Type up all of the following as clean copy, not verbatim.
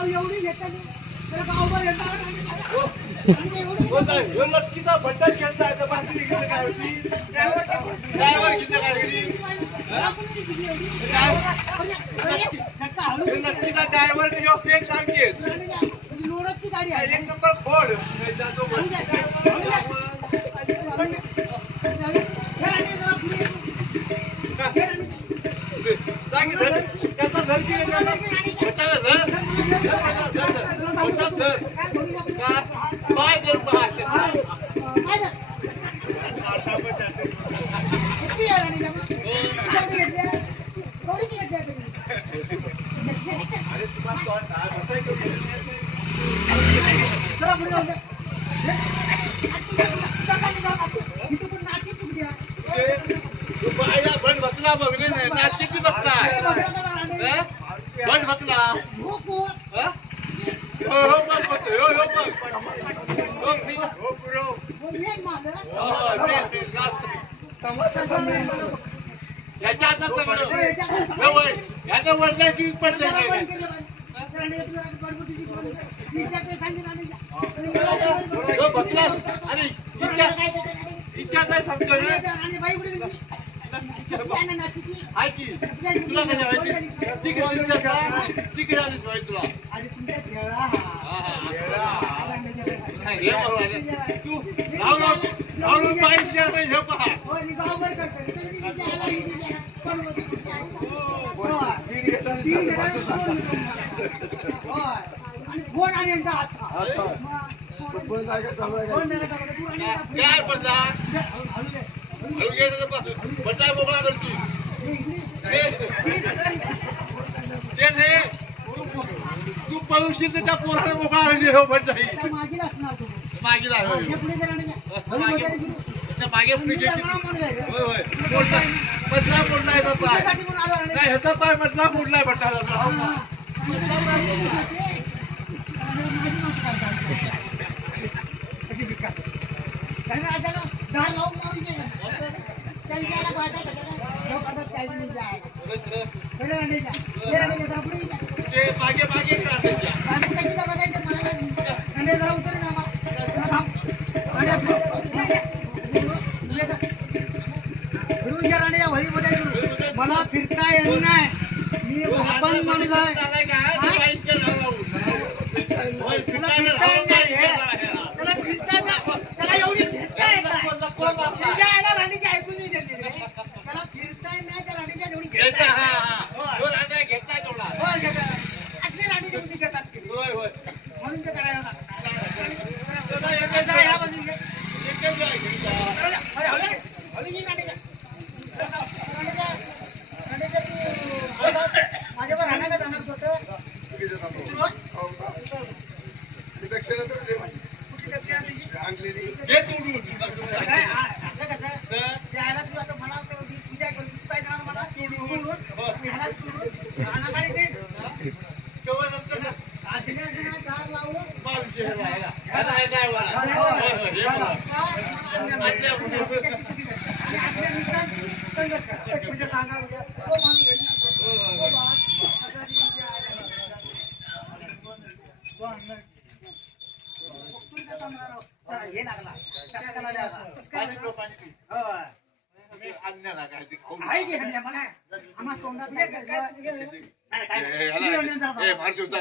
एवढी घेतली तर गावभर येणार नक्कीचा भट्टा खेळता येतं बाकी काय होती ड्रायव्हर किती नक्कीचा ड्रायव्हर फेक सांगते लोडची गाडी आहे एक नंबर फोड त्याचा धरती पाय जर बंड बसला बघले नाही नाचीची बघताय बंड बसला याच्या हातात याच्या वरच्या की पडले अरे इच्छा काय सांगतो आहे की तुला तिकडे आलीच पाहिजे तुला हे बरोबर तू धावून पाहिजे हे पहा बटाय मोकळा करती तू पळूशील तर त्या पोराला मोकळा व्हायचे हो भट जाईल मागे मागे होय मधला मोडलाय पाय नाही ह्याचा पाय मधला मोडलाय भट्टाला मागे मागे मला फिरता येत नाही मी आपण म्हणलाय त्याला फिरता त्याला एवढी फिरता येत नाही राणीची ऐकून नाही देते त्याला फिरता येत नाही त्या राणीच्या एवढी असले राणीच्या मुली घेतात म्हणून ते करायला माझ्यावर राहण्याला जाणार होतं दक्षिणा तर दे कुठली दक्षिणा तुझी आणलेली असं कसं त्याला तू आता मला पूजा करून काय जाणार मला ह्याला तुडून राहण्याकडे दे कार लावून आपल्या मित्रांची संगत कर म्हणजे सांगा उद्या हे लागला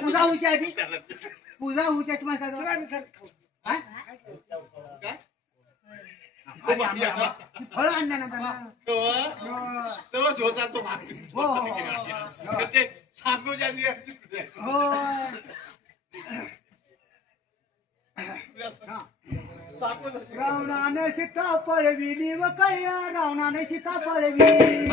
पूजा होऊची आधी पूजा होऊची फळ आणल्यानंतर रावणाने सीता पळविली व कळ्या रावणाने सीता पळविली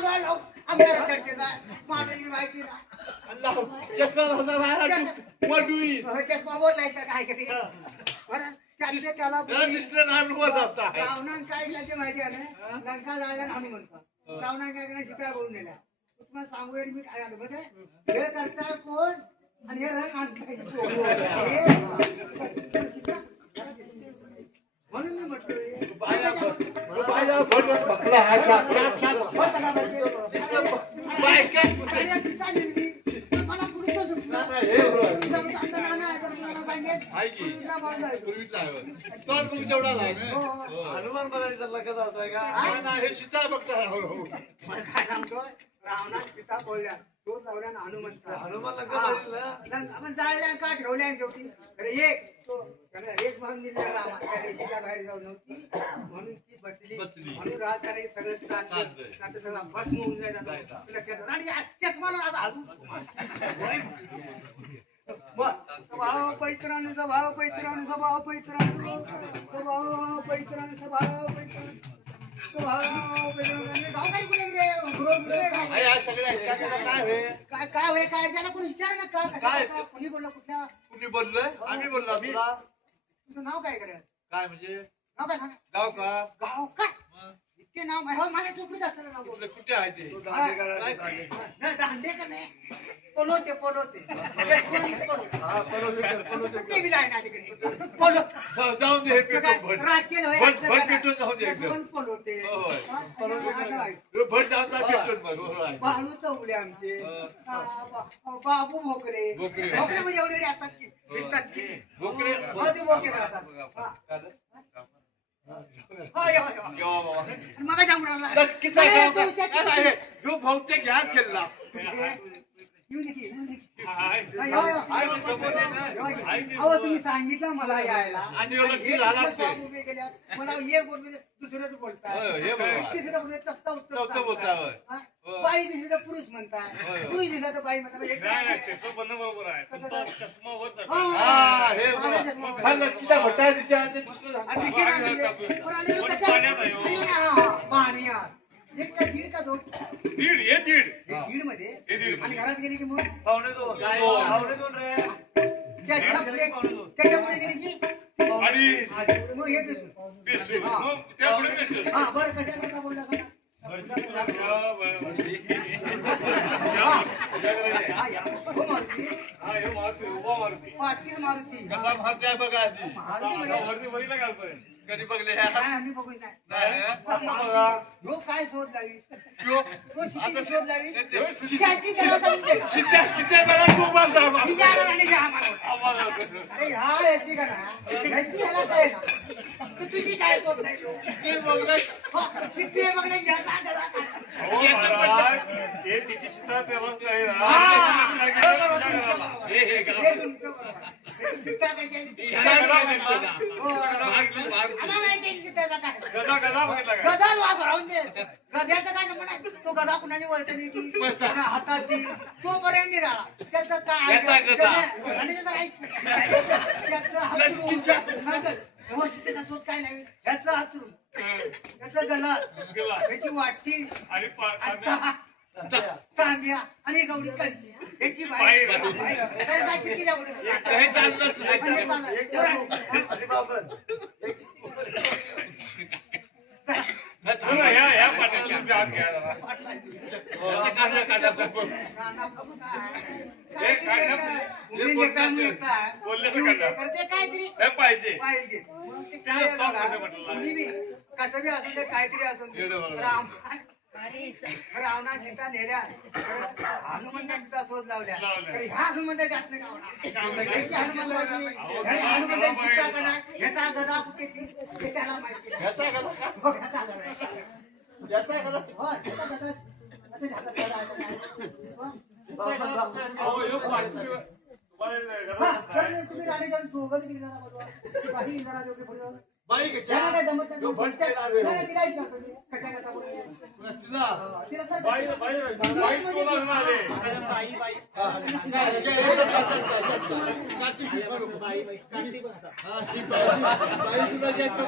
लाव आमच्या चर्चेचा मागणी माहिती ना चष्मा बोलायचा काय कधी बरं त्याचे त्याला रावणान काय केलं माहिती आहे ना लंका जायला हनुमंत रावणान काय केलं शिप्या बोलून नेल्या तुम्हाला सांगू मी काय आलो म्हणजे हे करताय कोण आणि हे रंग आणताय म्हणून मी म्हटलं मला पुढचं हनुमान बघायचा लक्षात होतंय का हे सीता बघता काय सांगतोय रावणात सीता बोलल्या तो लावल्या हनुमंत हनुमान आपण जाळल्या का ठेवल्या शेवटी अरे एक तो रेस म्हणून दिला रामा त्या रेषेच्या बाहेर जाऊ नव्हती म्हणून ती बसली म्हणून राजकारण सगळं चालतं सगळं भस्म होऊन जायचं लक्षात आणि चष्मा स्वभाव पैत्राने स्वभाव पैत्राने स्वभाव पैत्राने स्वभाव पैत्राने स्वभाव पैत्राने काय होय काय त्याला कोणी विचार ना काय कोणी बोललं कुठल्या कुणी बोललोय आम्ही बोललो तुला तुझं नाव काय करेल काय म्हणजे नाव काय सांग गाव का गाव काय इतके नाव माझ्या चोपडीत असतं नाव बोललं कुठे आहे ते दांडे का नाही पोलोते कुठे बी जायना तिकडे पोलो जाऊन दे राखेल भेटून जाऊन दे पोलोते भट जाऊन भेटून बाळू चौगले आमचे बाबू भोकरे म्हणजे एवढे असतात की दिसतात किती भोकरे भोकरे राहतात मग बहुतेक घ्या केला तुम्ही सांगितलं मला यायला आणि उभे गेल्या मला एक बोलले दुसरंच बोलताय तिसरं बोलले तसं उत्तर बोलताय बाई दिसली तर पुरुष म्हणताय पुरुष दिसला तर बाई म्हणतात दीड का दोन दीड मध्ये आणि घरात गेली की मग त्याच्यामुळे गेली की मग हे हा बरं कशा करता बोलला का पाटील मारुती कसा मारताय बघा कधी बघले आम्ही बघू नाही काय शोध लावी शोध लावी अरे हा याची का ना याची याला काय ना तुझी काय शोध नाही शिट्टी बघले गद्याचं काय म्हणा तो गदा कुणाची वर्तनी हातात ती तो पर्यंत राहा त्याचं काय शोध काय नाही ह्याचं हसरून त्याचं गला त्याची वाटी तांब्या आणि गवडी कळशी याची बाई शिट्टीच्या पाहिजे कसं बी असून ते काहीतरी असून रावणा सीता नेल्या हनुमंताची सीता शोध लावल्या ह्या हनुमंताच्या हनुमंताची सीता करा ह्याचा गदा कुठे त्याला माहिती तुम्ही राणी जाऊन बाई त्यांना काय जमत नाही. तो भट केला रे. नाही, तिला विचारतो मी. कशा करता बोलते? तुला तिला तर- बाई बोलणार रे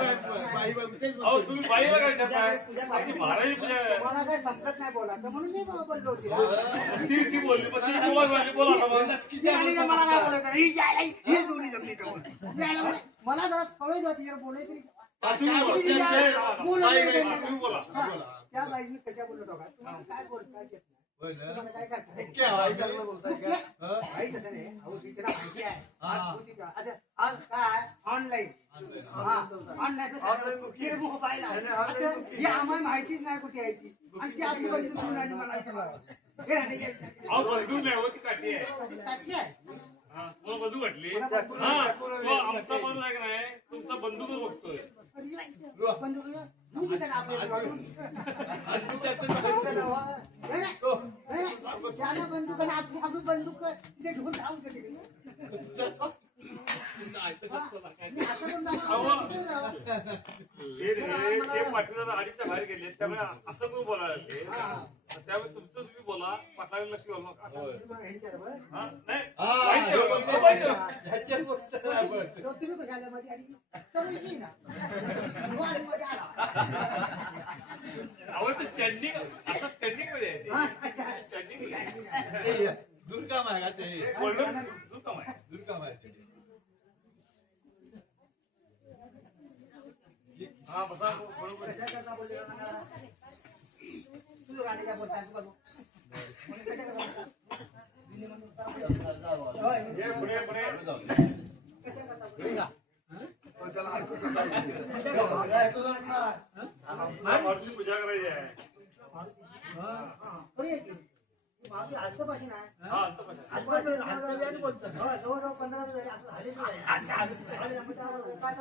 अहो तुम्ही बाईला काय विचारताय आमची महाराजी पूजा आहे. मला काय समजत नाही बोलायचं म्हणून मी बोललो तिला. ती बोलली पण ती बोला माझी बोला आता मला. ती आणि काय मला काय बोलायचं? ही जोडी जमली का बोल. मला जरा कळू द्या तिच्यावर बोलायचं नाही. तुम्ही बोला हा, त्या बाई मी कशा बोललो होतो का तुम्हाला काय बोलता येत नाही. तुम्हाला काय करता काही तसं नाही. अहो ती त्याला माहिती आहे. आज होती का? अच्छा, आज काय ऑनलाईन ऑनलाईन पाहिला आता ही आम्हाला माहितीच नाही कुठे आहे ती आणि ती आपली बंधू घेऊन आणि मला हे राहण्याची अहो बंधू नाही हो ती काठी आहे काठी आहे. हा तुम्हाला बंधू वाटली हा तो आमचा माणूस आहे का नाही तुमचा बंधूच बघतोय बंधू मुली का आपल्याला ज्याला बंदूक आणि आपली बंदूक तिथे घेऊन जाऊ तिथे ते पाटीला आडीच्या बाहेर गेले त्यामुळे असं करून बोलायला लागले त्यामुळे तुमचं तुम्ही बोला पाटलाला लक्ष घालू नका हा नाही तुम्ही कशाला मध्ये आली तर ना आवड ते स्टँडिंग असं स्टँडिंग मध्ये आहे स्टँडिंग दुर्गाम आहे का ते बोलणं दुर्गम आहे दुर्गाम आहे ते हा बसा बरोबर पुढे पुढे पूजा करायची आहे आजपासून आहे हा जवळजवळ 15 दिवस झाले असं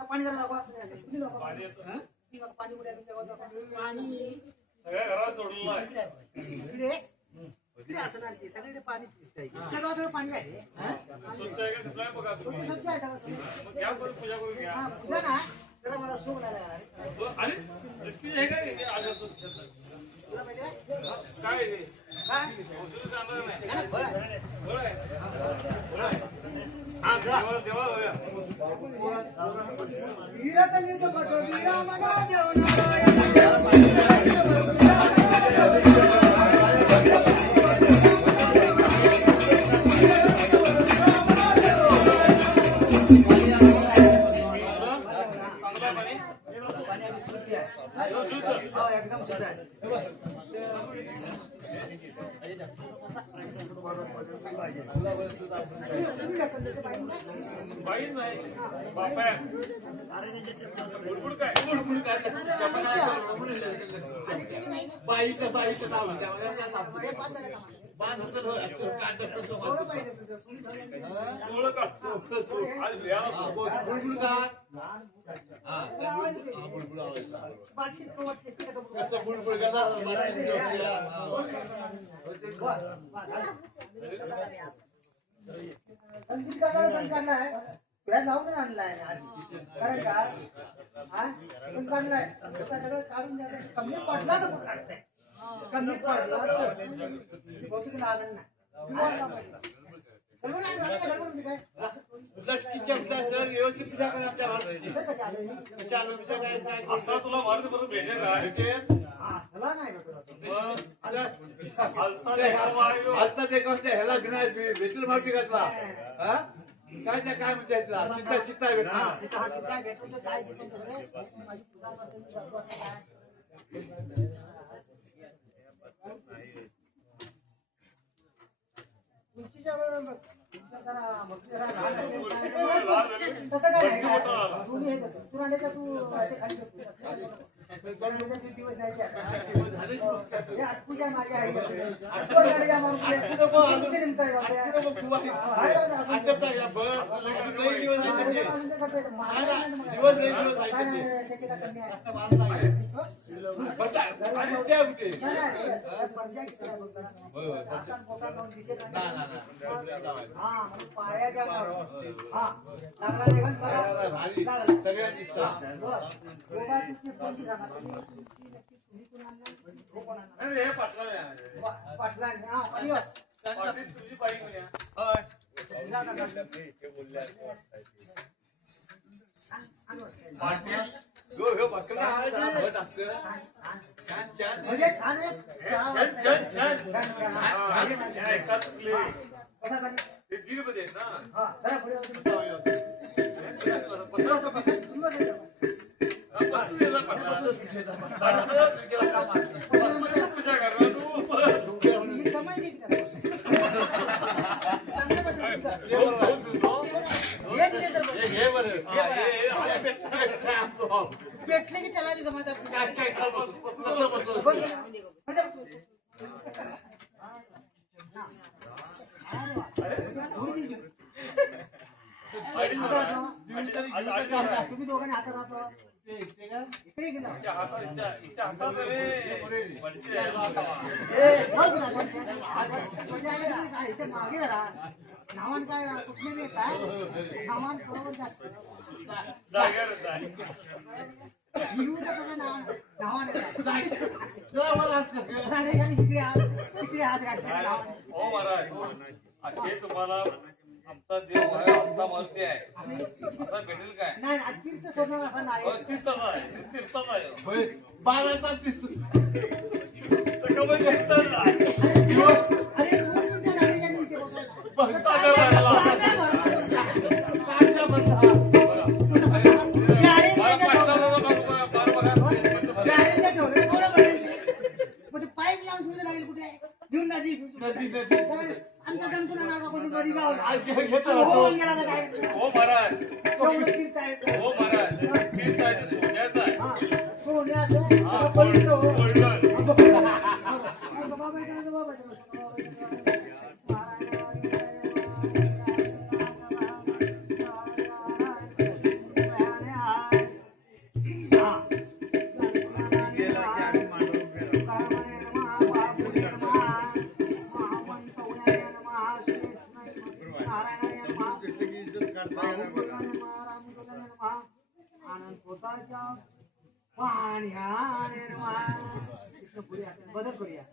पाणी झालं पाणी सगळ्या घरात सोडलेलं आहे इकडे असणार की सगळीकडे पाणीच दिसतंय गावाजवळ पाणी आहे स्वच्छ आहे का कसं आहे बघा तुम्ही स्वच्छ आहे सगळं मग घ्या करून पूजा करून घ्या पूजा ना जरा मला सुख नाही अरे लक्ष्मी आहे काय हे आलं तुला तुला माहिती आहे काय हे? काय औषधं आणणार नाही काय फळ आहे? फळ आहे फळ आहे देवा होया वीरकन्येचं पट वीरा मना एकदम सुद्धा आहे बाईन नाही बापा बुडबुड काय बाईचं नाव बांधतो डोळं काढतो आज बिहार बुलबुल का बुलबुल कसं बुलबुल संगीत काढलाय तुला जाऊन आणलाय कारण का काढलाय सगळं काढून द्यायचं कमी पडला तर काढताय कमी पडला बहुतेक लागण नाही लटकीच्या उद्या सर व्यवस्थित पूजा करा आमच्या घरात कशा आलो पूजा करायचं असा तुला मार्ग परत भेटेल काय असला नाही आता ते गोष्ट ह्याला बिना भेटलं माहिती का तुला काय त्या काय म्हणते तुला सीता सीता भेटणार सीता भेटून काय माझी पूजा करते उंचीच्या वेळेला तसं काय नाही तू रांड्याचा तू खाली दिवस जायचे आठपूजा माझ्या आणि त्या कुठे? नाही, नाही, पंजा खेळा बोलतो ना. होय, होय. हातात पोटात लावून दिसेल नाही, नाही, नाही. हा, मग पायाच्या लावून. हा, लागला निघून बघा. भारी लागला. सगळ्यात दिसतात. बरं. दोघा तुमची कोणती सांगा? तुम्ही कोण आणणार? हो, कोण आणणार? नाही, हे पाटला नाही. पाटलांनी. हा, आणि बस. पाटील तुझी बाई कोण आहे? दिला का गं? पाटील हो, हो, बकरा आहे ना, भट असतं. छान, छान. म्हणजे छान आहे. छान छान छान छान, छान. हा, छान. छान, छान. हे ऐका तुले. कसा पाहिजे? ते 1.5 रुपये आहेत ना. हा, जरा पुढे जाऊ तुम्ही. बसा, पुढे जाऊ, बसा. तुम्ही बसा इथं. बसून ये ना पाटला. पूजा कर ना तू. ही समय नाही त्याला. चांगलं बसा तुमचं. हे दिले तर बसा. हे बरं. पेटले की त्याला बी समजतात. काय, काय, काय, बसलं, बसलं. बस. म्हणजे थोडी दिली. तुम्ही दोघांनी हातात राहतो. इकडे गेला. इच्या हातात रे. वरची आहे ना. इथे मागे जरा नावान काय कुठले बी येतात नावान बरोबर जास्त जागेवर जाय. नावान हो महाराज, असे तुम्हाला आमचा देव आहे, आमचा मारुती आहे असं भेटेल काय? नाही तीर्थ सोडणार असं नाही. तीर्थच आहे, तीर्थच आहे. होय, बाराचा तीस. सकाळी तीर्थच आहे. अरे 2 मिनिटं गाडीच्या नीचे बसायला. भक्ता देवाला. काय म्हणता? पाईप लावून सुद्धा लागेल कुठे घेऊन नदी नदी, नदी. आमच्या दंतुला नागा कोणी नदी गावला घेतो. हो गेला तर काय हो महाराज, एवढं तीर्थ आहे. हो महाराज, तीर्थ आहे ते सोन्याचं आहे. हा, सोन्याचं पवित्र हो. बाबा इकडे बाबा बदल करूया.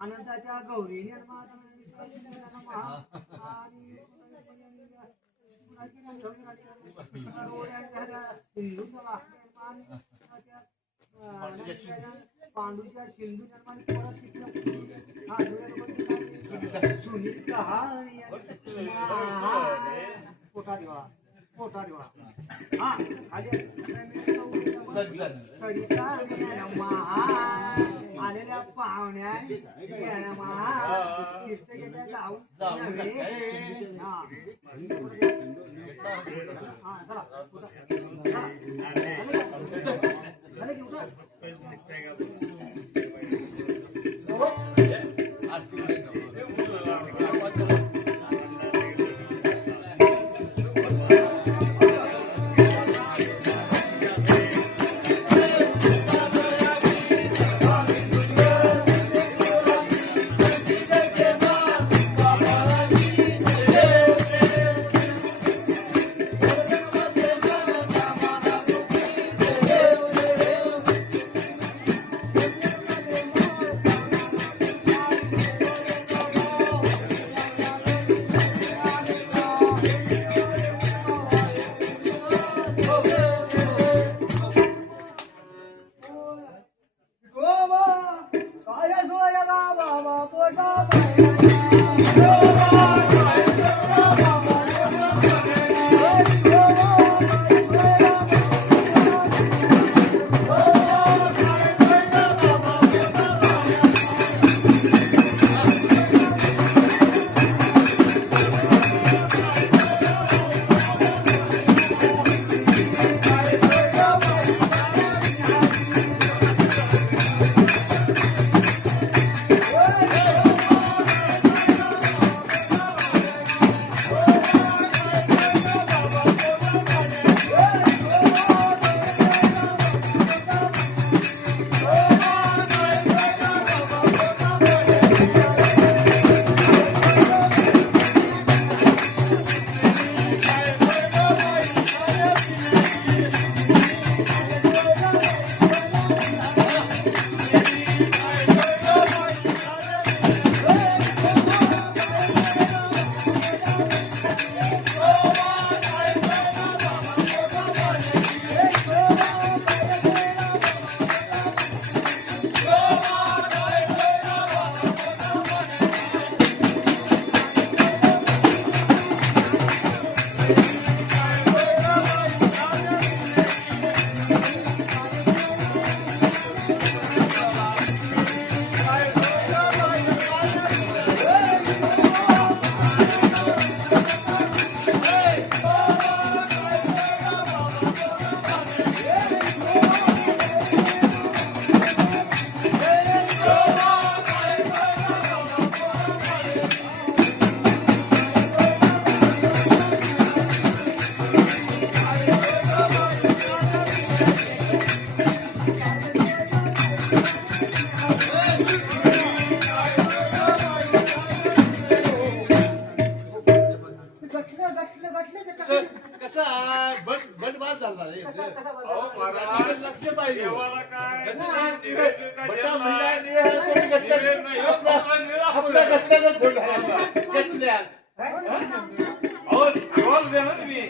अनंताच्या गौरी पांडूच्या सिंधू निर्माण सुनीता पोटा देवा पोटा देवा. हा सरिता आलेल्या पाहुण्या महाराज लक्ष पाहिजे देवाला काय गच्ची- निवेदन काय बटा देत महिला नाही. निवेदन तरी गच्च्या- निवेदन नाही. आपल्या गच्च्यातच ठेवलं. गच्च्यात. अहो देवाला द्या ना तुम्ही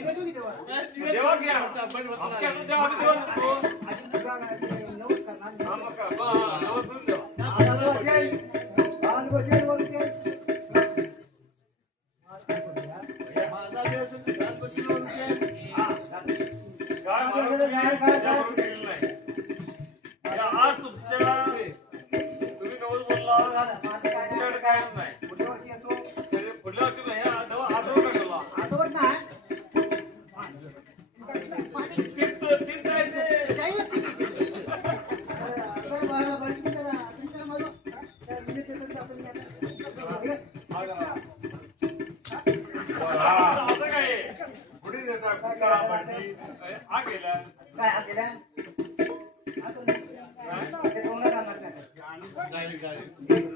देवा घ्या पण म्हटलं आमच्या नाही. हातात द्या, आम्ही देवा देतो. आधी तुझा काय ते नवस करणार. हा, मग काय? बा, नवस करून द्या. आज बसेल. आज बसेल वरती. माझा दिवस आहे, घरात बसून बोलते. काय महाराज त्याच्याबरोबर केलेलं नाही. आता आज तुम्ही नवस बोलला तुमच्याकडे कायच नाही पुढच्या वर्षी येतो. त्याचे पुढल्या वर्षी नाही आठवण टाकला आठवत नाही. तीन जायचे असं काय पुढे देता कुठला भांडी हा गेला काय हा केला? नाही, नाही.